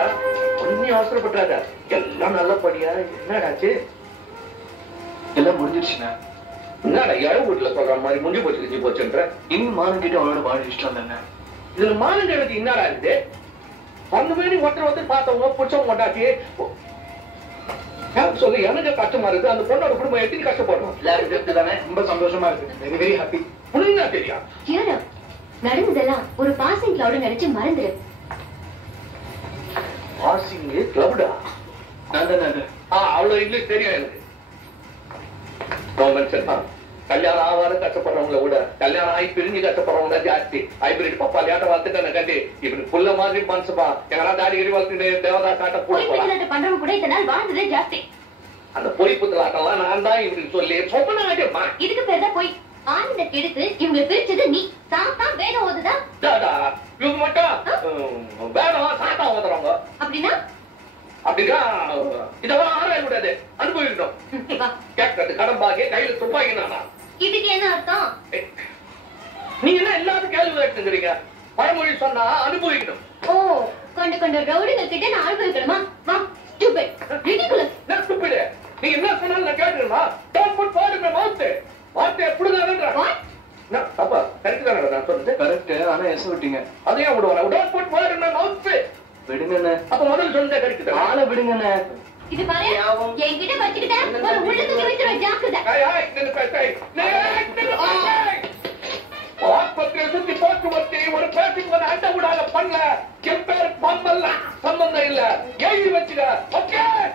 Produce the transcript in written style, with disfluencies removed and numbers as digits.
ஒன்னும் அவசரப்பட்டாத, எல்லாம் நல்லபடியா. என்னடாச்சு? எல்லாம் முடிஞ்சிருச்சுண்ணா. என்னடா யாரு வீட்டுல சொல்ற மாதிரி முடிஞ்சு போச்சு கிஞ்சி போச்சுன்ற? இன்னும் மானம் கிட்ட அவனோட வாழ இஷ்டம் இல்லைண்ணா. இதுல மானங்கிறது என்னடா இருக்கு? அந்த மாதிரி ஒருத்தர் பார்த்தவங்க பிடிச்சவங்க கொண்டாட்டி சொல்லு. எனக்கு கஷ்டமா இருக்கு. அந்த பொண்ணோட குடும்பம் எப்படி கஷ்டப்படும்? தானே ரொம்ப சந்தோஷமா இருக்கு. Very very happy. புரியுதா? தெரியா நடந்ததெல்லாம் ஒரு பாசிங் கிளவுட் நினைச்சு மறந்துரு. பாசிங் கிளவுடா? அவ்வளவு இங்கிலீஷ் தெரியும் எனக்கு. கல்யாணம் ஆவாத கஷ்டப்படுறவங்களை விட கல்யாணம் ஆகி பிரிஞ்சு கஷ்டப்படுறவங்க ஜாஸ்தி. ஹைபிரிட் பப்பா லேட்ட வளர்த்துட்டு கட்டி இப்படி புள்ள மாதிரி மனுஷப்பா எங்கன்னா தாடி கடி வளர்த்துட்டு தேவதா காட்ட பண்றவங்க கூட இதனால் வாழ்ந்ததே ஜாஸ்தி. அந்த பொய் புத்தலாட்டெல்லாம் நான் தான் இப்படி சொல்லி சொப்பனாமா. இதுக்கு பேர் தான் போய் ஆனந்த கெடுத்து இவங்களை பிரிச்சது நீ. சாத்தா வேதம் ஓதுதா? இவங்க மட்டும் வேதம் சாத்தா ஓதுறவங்க அப்படின்னா அப்படின்னா இதெல்லாம் ஆராய கூடாது, அனுபவிக்கணும். கேட்கறது கடம்பாக கையில துப்பாக்கினா இதுக்கு என்ன அர்த்தம்? நீங்க என்ன எல்லாரும் கேள்வி கேட்டுக்கிறீங்க? பழமொழி சொன்னா அனுபவிக்கணும். ஓ, கொண்ட ரவுடிகள் கிட்ட நான் அனுபவிக்கணுமா? வா, ஸ்டூபிட், ரிடிகுலஸ். நான் ஸ்டூபிட். நீங்க என்ன சொன்னாலும் நான் கேட்டுக்கணுமா? Don't put word in my mouth. வார்த்தை எப்படிதானேன்றா? நான் அப்பா கரெக்ட் தானே நான் சொன்னது? கரெக்ட். ஆனா எஸ் விட்டீங்க. அதையும் விடுவாங்க. Don't put word in my mouth. விடுங்கண்ணே. அப்ப முதல்ல சொன்னதே கரெக்ட் தான். ஆளை விடுங்கண்ணே. இது பாரு, என்கிட்ட வச்சுக்கிட்ட ஒரு உள்ள தூக்கி வைத்துற ஜாக்கிரதை. ஆஸ்பத்திரியை சுத்தி போட்டு வச்சு ஒரு பேசிக்கு அண்ட விடாத பண்ணல.